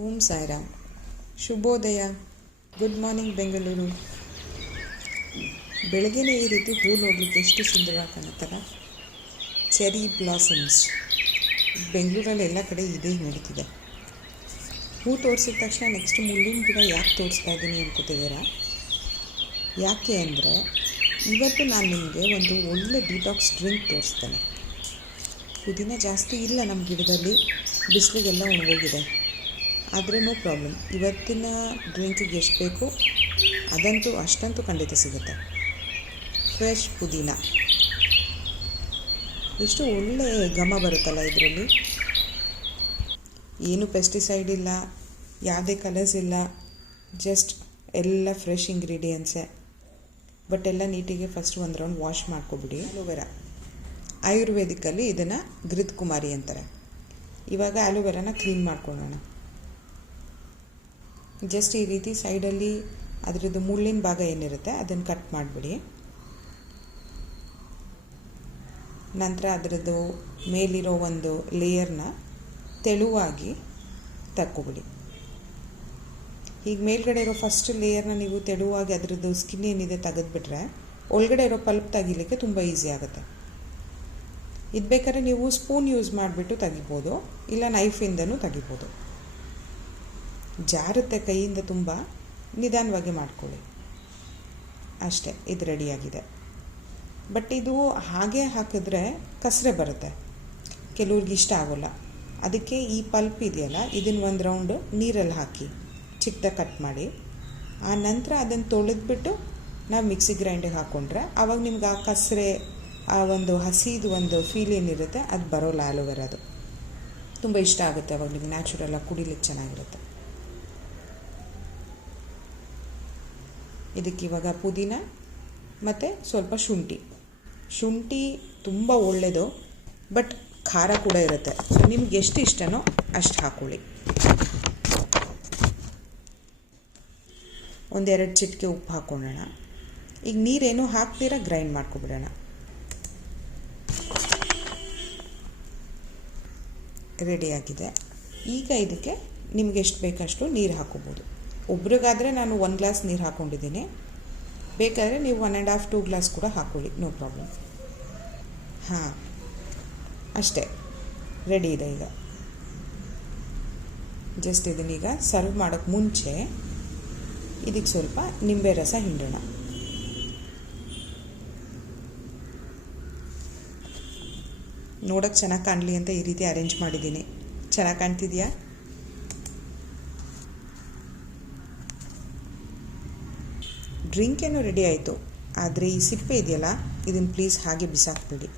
ಓಂ ಸಾಯಿರಾಮ್. ಶುಭೋದಯ. Good morning Bengaluru. ಬೆಳಗ್ಗೆನೇ ಈ ರೀತಿ ಹೂ ನೋಡಲಿಕ್ಕೆ ಎಷ್ಟು ಸುಂದರವಾಗಿ ಕಾಣುತ್ತಲ್ಲ. ಚೆರಿ ಬ್ಲಾಸಮ್ಸ್ ಬೆಂಗಳೂರಲ್ಲಿ ಎಲ್ಲ ಕಡೆ ಇದೇ ನಡೀತಿದೆ. ಹೂ ತೋರಿಸಿದ ತಕ್ಷಣ ನೆಕ್ಸ್ಟ್ ಮುಳ್ಳಿನ ಗಿಡ ಯಾಕೆ ತೋರಿಸ್ತಾ ಇದ್ದೀನಿ ಅನ್ಕೋತಿದ್ದೀರಾ? ಯಾಕೆ ಅಂದರೆ ಇವತ್ತು ನಾನು ನಿಮಗೆ ಒಂದು ಒಳ್ಳೆ ಡಿಟಾಕ್ಸ್ ಡ್ರಿಂಕ್ ತೋರಿಸ್ತೇನೆ. ಪುದೀನ ಜಾಸ್ತಿ ಇಲ್ಲ ನಮ್ಮ ಗಿಡದಲ್ಲಿ, ಬಿಸಿಲಿಗೆಲ್ಲ ಒಣಗೋಗಿದೆ. ಆದರೆ ನೋ ಪ್ರಾಬ್ಲಮ್, ಇವತ್ತಿನ ಡ್ರಿಂಕಿಗೆ ಎಷ್ಟು ಬೇಕು ಅದಂತೂ ಅಷ್ಟಂತೂ ಖಂಡಿತ ಸಿಗುತ್ತೆ. ಫ್ರೆಶ್ ಪುದೀನ ಎಷ್ಟು ಒಳ್ಳೆ ಘಮ ಬರುತ್ತಲ್ಲ ಇದರಲ್ಲಿ. ಏನು ಪೆಸ್ಟಿಸೈಡ್ ಇಲ್ಲ, ಯಾವುದೇ ಕಲರ್ಸ್ ಇಲ್ಲ, ಜಸ್ಟ್ ಎಲ್ಲ ಫ್ರೆಶ್ ಇಂಗ್ರೀಡಿಯೆಂಟ್ಸೇ. ಬಟ್ ಎಲ್ಲ ನೀಟಿಗೆ ಫಸ್ಟ್ ಒಂದು ರೌಂಡ್ ವಾಶ್ ಮಾಡ್ಕೊಬಿಡಿ. ಅಲೋವೆರಾ ಆಯುರ್ವೇದಿಕಲ್ಲಿ ಇದನ್ನು ಘೃತ್ ಕುಮಾರಿ ಅಂತಾರೆ. ಇವಾಗ ಅಲೋವೆರಾನ ಕ್ಲೀನ್ ಮಾಡ್ಕೊಳ್ಳೋಣ. ಜಸ್ಟ್ ಈ ರೀತಿ ಸೈಡಲ್ಲಿ ಅದರದ್ದು ಮುಳ್ಳಿನ ಭಾಗ ಏನಿರುತ್ತೆ ಅದನ್ನು ಕಟ್ ಮಾಡಿಬಿಡಿ. ನಂತರ ಅದರದ್ದು ಮೇಲಿರೋ ಒಂದು ಲೇಯರ್ನ ತೆಳುವಾಗಿ ತಕ್ಕೊಬಿಡಿ. ಈಗ ಮೇಲ್ಗಡೆ ಇರೋ ಫಸ್ಟ್ ಲೇಯರ್ನ ನೀವು ತೆಳುವಾಗಿ ಅದರದ್ದು ಸ್ಕಿನ್ ಏನಿದೆ ತೆಗೆದುಬಿಟ್ರೆ ಒಳಗಡೆ ಇರೋ ಪಲ್ಪ್ ತೆಗಿಲಿಕ್ಕೆ ತುಂಬ ಈಸಿ ಆಗುತ್ತೆ. ಇದು ಬೇಕಾದ್ರೆ ನೀವು ಸ್ಪೂನ್ ಯೂಸ್ ಮಾಡಿಬಿಟ್ಟು ತೆಗಿಬೋದು, ಇಲ್ಲ ನೈಫಿಂದನೂ ತೆಗಿಬೋದು. ಜಾರುತ್ತೆ ಕೈಯಿಂದ, ತುಂಬ ನಿಧಾನವಾಗಿ ಮಾಡ್ಕೊಳ್ಳಿ ಅಷ್ಟೇ. ಇದು ರೆಡಿಯಾಗಿದೆ. ಬಟ್ ಇದು ಹಾಗೆ ಹಾಕಿದ್ರೆ ಕಸರೆ ಬರುತ್ತೆ, ಕೆಲವ್ರಿಗೆ ಇಷ್ಟ ಆಗೋಲ್ಲ. ಅದಕ್ಕೆ ಈ ಪಲ್ಪ್ ಇದೆಯಲ್ಲ ಇದನ್ನು ಒಂದು ರೌಂಡು ನೀರಲ್ಲಿ ಹಾಕಿ ಚಿಕ್ಕದಾಗಿ ಕಟ್ ಮಾಡಿ, ಆ ನಂತರ ಅದನ್ನು ತೊಳೆದ್ಬಿಟ್ಟು ನಾವು ಮಿಕ್ಸಿ ಗ್ರೈಂಡಿಗೆ ಹಾಕ್ಕೊಂಡ್ರೆ ಆವಾಗ ನಿಮ್ಗೆ ಆ ಕಸರೆ, ಆ ಒಂದು ಹಸಿದು ಒಂದು ಫೀಲ್ ಏನಿರುತ್ತೆ ಅದು ಬರೋಲ್ಲ. ಅಲೋವೆರಾದು ತುಂಬ ಇಷ್ಟ ಆಗುತ್ತೆ, ಅವಾಗ ನಿಮ್ಗೆ ನ್ಯಾಚುರಲಾಗಿ ಕುಡಿಲಿಕ್ಕೆ ಚೆನ್ನಾಗಿರುತ್ತೆ. ಇದಕ್ಕೆ ಇವಾಗ ಪುದೀನ ಮತ್ತು ಸ್ವಲ್ಪ ಶುಂಠಿ ತುಂಬ ಒಳ್ಳೆಯದು, ಬಟ್ ಖಾರ ಕೂಡ ಇರುತ್ತೆ. ಸೊ ನಿಮ್ಗೆ ಎಷ್ಟು ಇಷ್ಟನೋ ಅಷ್ಟು ಹಾಕ್ಕೊಳ್ಳಿ. ಒಂದೆರಡು ಚಿಟಿಕೆ ಉಪ್ಪು ಹಾಕ್ಕೊಳ್ಳೋಣ. ಈಗ ನೀರೇನು ಹಾಕ್ತೀರಾ ಗ್ರೈಂಡ್ ಮಾಡ್ಕೊಬಿಡೋಣ. ರೆಡಿಯಾಗಿದೆ. ಈಗ ಇದಕ್ಕೆ ನಿಮ್ಗೆ ಎಷ್ಟು ಬೇಕಷ್ಟು ನೀರು ಹಾಕ್ಕೋಬೋದು. ಒಬ್ರಿಗಾದರೆ ನಾನು 1 ಗ್ಲಾಸ್ ನೀರು ಹಾಕ್ಕೊಂಡಿದ್ದೀನಿ, ಬೇಕಾದರೆ ನೀವು 1.5 2 ಗ್ಲಾಸ್ ಕೂಡ ಹಾಕ್ಕೊಳ್ಳಿ, ನೋ ಪ್ರಾಬ್ಲಮ್. ಹಾಂ, ಅಷ್ಟೇ, ರೆಡಿ ಇದೆ. ಈಗ ಜಸ್ಟ್ ಇದನ್ನೀಗ ಸರ್ವ್ ಮಾಡೋಕ್ಕೆ ಮುಂಚೆ ಇದಕ್ಕೆ ಸ್ವಲ್ಪ ನಿಂಬೆ ರಸ ಹಿಂಡೋಣ. ನೋಡೋಕ್ಕೆ ಚೆನ್ನಾಗಿ ಕಾಣಲಿ ಅಂತ ಈ ರೀತಿ ಅರೇಂಜ್ ಮಾಡಿದ್ದೀನಿ. ಚೆನ್ನಾಗಿ ಕಾಣ್ತಿದೆಯಾ? ಡ್ರಿಂಕ್ ಏನೋ ರೆಡಿ ಆಯಿತು, ಆದರೆ ಈ ಸಿಪ್ಪೆ ಇದೆಯಲ್ಲ ಇದನ್ನು ಪ್ಲೀಸ್ ಹಾಗೆ ಬಿಸಾಕ್ಬಿಡಿ.